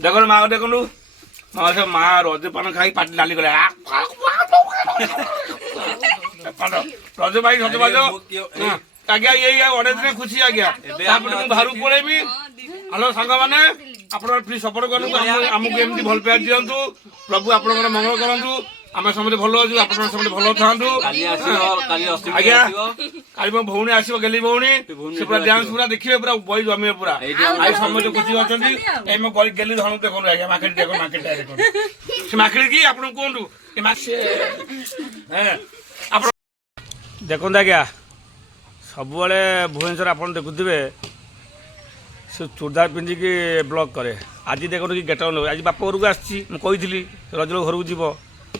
देखो माँ देखो माँ रजपान खाई पाटी डाली गले रज भाई सजबाज आज्ञा यही अढ़े दिन खुशी आज्ञा बाहर पड़ेबी हेलो सांग मैंने आप प्लीज सपोर्ट करूँ आमको एमती भल पाया दिंतु प्रभु आप मंगल करूँ आम समझे भल अच्छे आप समझे भल था आज्ञा कल मो भौणी आसो गेली भौणी से पूरा डांस पूरा देखिए पूरा बई जमे पूरा आई समझे खुशी अच्छा गेली धन देखो आज्ञा मार्केट देखो मार्केट देखो से मार्केट की आप कहतु देखते आज्ञा सब भुवनेश्वर आप देखुवे से चूड़दार पिंधिकी ब्लॉग करे आज देखो कि गेट आज बाप घर को आसी मुझी रज घर को जीव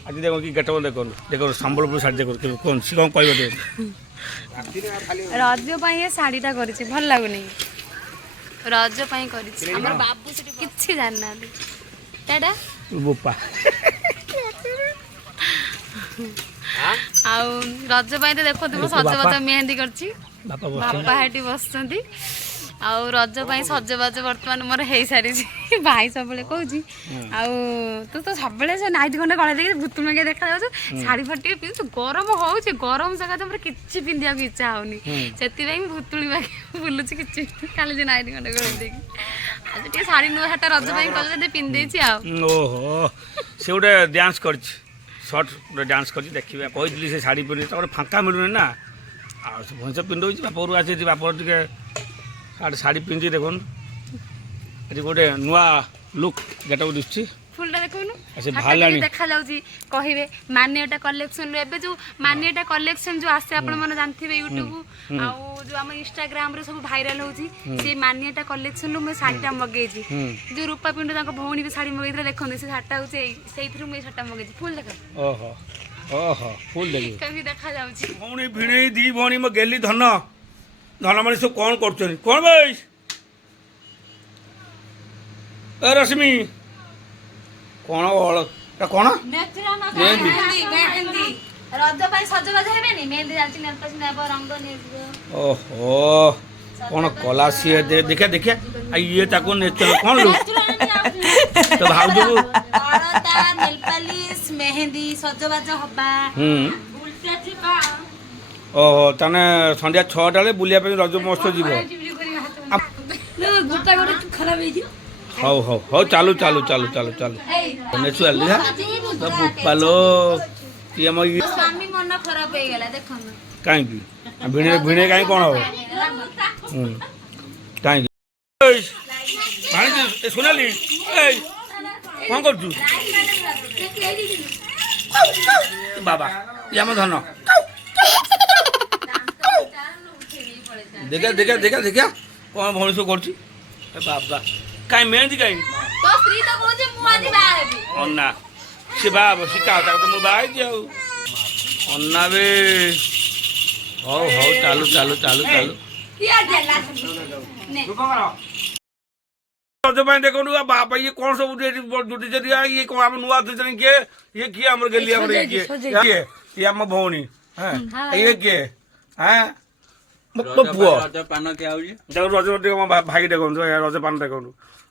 आज देखो कि गेट देखो देखो संबलपुर शाढ़ी देखो कौन सी कौन कह रज शाढ़ीटा कर भल लगुनि रज बाबू किसी जाना बोपा आउ रज तो देखो तुम सजबाज मेहंदी कर बापा हेटी बस आउ रज सजबाज बर्तमान मोर हो सारी भाई सब कहूँ तू तो सब नाइट खंडे गला देखिए भूतुल मागे देखा शाढ़ी फाड़ी पिंधु गरम हो गरम जगह तो कि पिंधा इच्छा होनी से भूतुली मागे बुलूँ कि खाली नाइट खंडे गला देखी आज शाढ़ी नुआ हाटा रज कल पिंधे ओहो से गोटे डांस कर सर्ट डांस कर देखिए कही से शाढ़ी पिंधे फाँका मिलूनी ना भैंस पिंधे बाप घर आसी बाप टे शाढ़ी पिंधि देखो आज गोटे नुआ लुक गेटअप दिखुची फुलटा देखुनु भालानी देखा जाउची कहिबे मान्यटा कलेक्शन रे एबे जो मान्यटा कलेक्शन जो आसे आपण माने जानथिबे यूट्यूब आ जो हम इंस्टाग्राम रे सब वायरल होची से मान्यटा कलेक्शन लो मैं साड़ीटा मगेजी जो रूपा पिंड ताको भौणी भी साड़ी मगेइत्रे देखोंदे से साड़ीटा होची सेइथरु मैं साड़ीटा मगेजी फुल देखा ओहो ओहो फुल देखि कभी देखा जाउची भौणी भिणे दी भौणी म गेली धन धन माने सब कौन करछनी कौन भाई ए रश्मि कौन कौन मेहंदी रज पाई सजबाज हेबेनी मेहंदी जालची नेल पास नेब रंग नेब ओहो कौन कला सी देखिया देखिया ये ताको नेचर कौन लो तो भाउजू औरता नेल पालिश मेहंदी सजबाज हबा उल्टा जिबा ओहो तने संध्या 6टा ले बुलिया पे रज महोत्सव जीव गुटा गोटे खराब हे दियो हौ हौ हौ चालू चालू चालू चालू चालू नेचुरल देखा तो बुपालो कि हम स्वामी मन खराब हो गेला देखो काई की भिणे भिणे काई कोन हो काई भाई सुनाली ए कोन कर तू बाबा या म धन देखा देखा देखा देखा कौन भौणी सब कर बाबा कहीं मेहंदी कहीं तो स्त्री तो कहूँ मु आज बाहेबी अन्ना से बाब शिका तो मु बाहे दियो अन्ना बे हो हो चालू चालू चालू चालू किया देला ने रज पे देखो बापा ये कौन सब ड्यूटी से दिया ये कौन हम नुआ थे के ये किया हमर गेली हमर ये हम भौणी हैं ये के हैं पुओ रजपान क्या होजी देखो रज भाई देखो रजपान देखो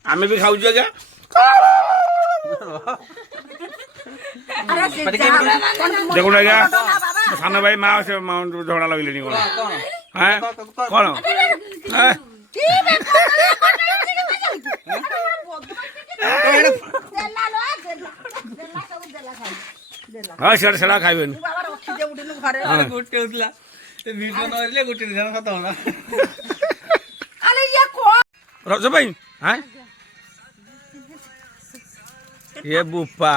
आम भी खाऊ आज्ञा देखो आज्ञा सान भाई माँ से झगड़ा लगे कौन हैं कौन हाँ सेड़ा खाइबे गोटे होतला वीडियो नहले गोटे ध्यान खत होला रज भाई हैं ये बुपा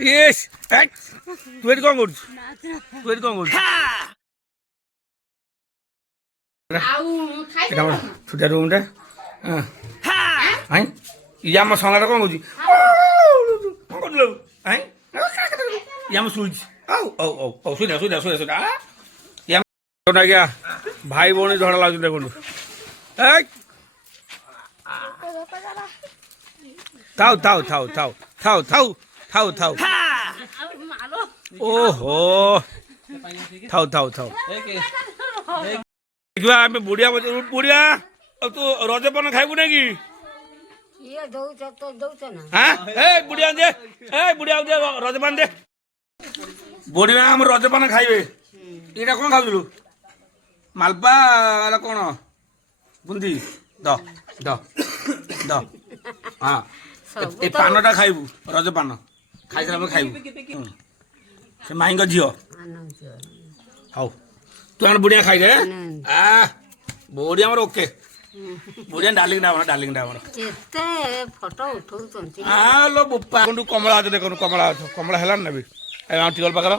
यस तू एट कौन कर तू एट कौन कर छोटा रूम टे हाँ ये आम संगार कौन कौन कर ये आम शुई सुधा सुधा सुधा सुधा आज्ञा भाई भौणी झगड़ा लगे देखो थाउ थाउ थाउ थाउ थाउ थाउ थाउ थाउ ओहो थाउ थाउ थाउ देखा आम बुढ़िया बुढ़िया तू रजपान खाइबू ना कि হ্যাঁ এই বুড়িয়া দে এই বুড়িয়া দে রজপান দে বুড়িয়া আমার রজপান খাইবে এটা কোন খাଉଥିଲୁ মালপা এলা কোন বুন্দি দ দ দ হ্যাঁ ଏ ପାନଟା ଖାଇବୁ ରଜ ପାନ ଖାଇସାରିଲା ପରେ ଖାଇବୁ ସେ ମାଇଙ୍କ ଝିଅ ହଉ ତୁ ଆମର ବୁଢିଆ ଖାଇଦେ ବୁଢୀ ଆମର ଓକେ ବୁଢିଆ ଡାଲିଙ୍ଗଟା ଆମର ଲୋ ବୋପା କମଳା ଅଛି ଦେଖନ୍ତୁ କମଳା ଅଛ କମଳା ହେଲାନି ନେବି ଟିକଲ ପାଖର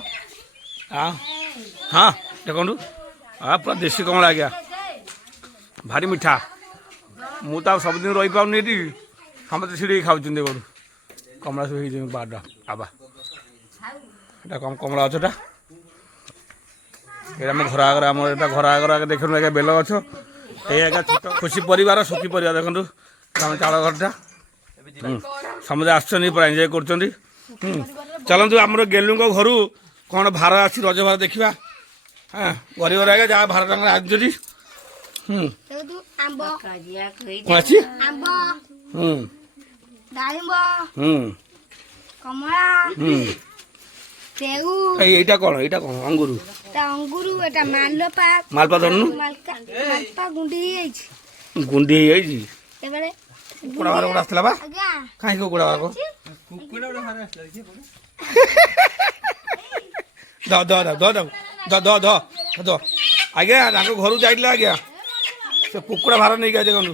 ହଁ ଦେଖନ୍ତୁ ପୁରା ଦେଶୀ କମଳା ଆଜ୍ଞା ଭାରି ମିଠା ମୁଁ ତ ଆଉ ସବୁଦିନ ରହିପାରୁନି ଏଠି ସମସ୍ତେ ଛିଡ଼ିକି ଖାଉଛନ୍ତି ଦେଖନ୍ତୁ କମଳା ସବୁ ହେଇଯିବ ବାରଟା ଆବା ଏଇଟା କମଳା ଗଛଟା ଏଇଟା ଆମ ଘର ଆଗରେ ଆମର ଏଇଟା ଘର ଆଗରେ ଆଗେ ଦେଖନ୍ତୁ ଆଜ୍ଞା ବେଲ ଗଛ ଏଇ ଆଜ୍ଞା ଛୋଟ ଖୁସି ପରିବାର ସୁଖୀ ପରିବାର ଦେଖନ୍ତୁ ଆମ ଚାଳ ଘରଟା ସମସ୍ତେ ଆସୁଛନ୍ତି ପୁରା ଏନ୍ଜୟ କରୁଛନ୍ତି ଚାଲନ୍ତୁ ଆମର ଗେଲୁଙ୍କ ଘରୁ କ'ଣ ଭାର ଅଛି ରଜ ଭାର ଦେଖିବା ହଁ ଗରିବ ଆଜ୍ଞା ଯାହା ଭାର ତାଙ୍କର ଆସୁଛନ୍ତି କ'ଣ ଅଛି ଡାଳିମ୍ବ କମଳା ସେଉ ଏଇଟା କ'ଣ ଅଙ୍ଗୁରୁ ଅଙ୍ଗୁରୁ ଏଟା ମାଲପା ମାଲପା ଧରୁନୁ ମାଲପା ଗୁଣ୍ଡି ହେଇଯାଇଛି ଏବେଳେ କୁକୁଡ଼ା ଭାର ଗୋଟେ ଆସିଥିଲା ବା କାହିଁକି କୁକୁଡ଼ା ଭାର ଆଜ୍ଞା ତାଙ୍କ ଘରକୁ ଯାଇଥିଲେ ଆଜ୍ଞା ସେ କୁକୁଡ଼ା ଭାର ନେଇକି ଆସି ଦେଖନ୍ତୁ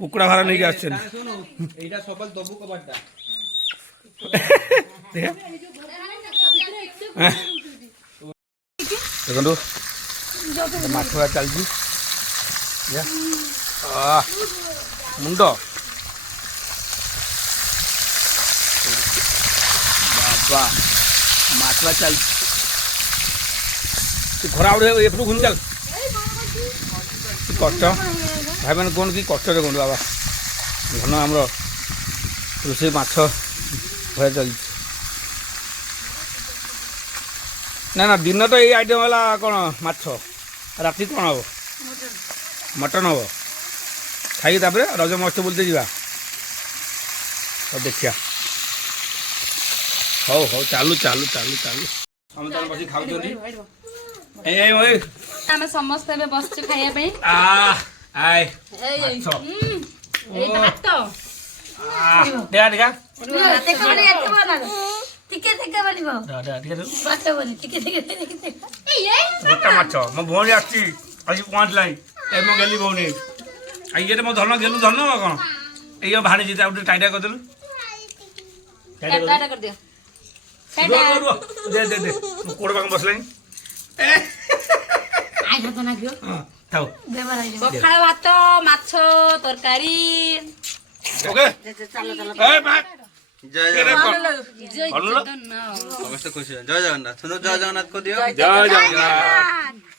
କୁକୁଡ଼ା ଭାର ନେଇକି ଆସିଛନ୍ତି ଦେଖନ୍ତୁ ମାଛ ଧରା ଚାଲିଛି ମୁଣ୍ଡ ବାବା ମାଛ ଧରା ଚାଲିଛି ଖରା ଉଡ଼େ ଏପଟୁ ଘୁଞ୍ଚି ଚାଲ କଷ୍ଟ ଭାଇମାନେ କ'ଣ କି କଷ୍ଟ ଦେଖନ୍ତୁ ବାବା ଘନ ଆମର ରୋଷେଇ ମାଛ ଭୟ ଚାଲିଛି ନା ଦିନ ତ ଏଇ ଆଇଟମ୍ ହେଲା କ'ଣ ମାଛ ରାତି କ'ଣ ହେବ ମଟନ୍ ହେବ ଖାଇକି ତାପରେ ରଜ ମହୋତ୍ସବ ବୁଲିତେ ଯିବା ହଉ ଦେଖିବା ହଉ ଚାଲୁ ସମସ୍ତେ ବସିକି ଖାଉଛନ୍ତି ଆମେ ସମସ୍ତେ ଏବେ ବସିଛୁ ଖାଇବା ପାଇଁ ଗୋଟା ମାଛ ମୋ ଭଉଣୀ ଆସିଛି ଆଜି ପହଞ୍ଚିଲାଣି ଏ ମୋ ଗେଲି ଭଉଣୀ ଇଏଟା ମୋ ଧନ ଗେଲୁ ଧନ କ'ଣ ଏଇ ଭାଣିଛି ତାକୁ ଟିକେ ଟାଇଟା କରିଦେଲୁ ଦେ କୋଡ଼ ପାଖ ବସିଲାଣି ପଖାଳ ଭାତ ମାଛ ତରକାରୀ ସମସ୍ତେ ଖୁସି ଜୟ ଜଗନ୍ନାଥ ଜୟ ଜଗନ୍ନାଥ କରିଦିଅ ଜୟ ଜଗନ୍ନାଥ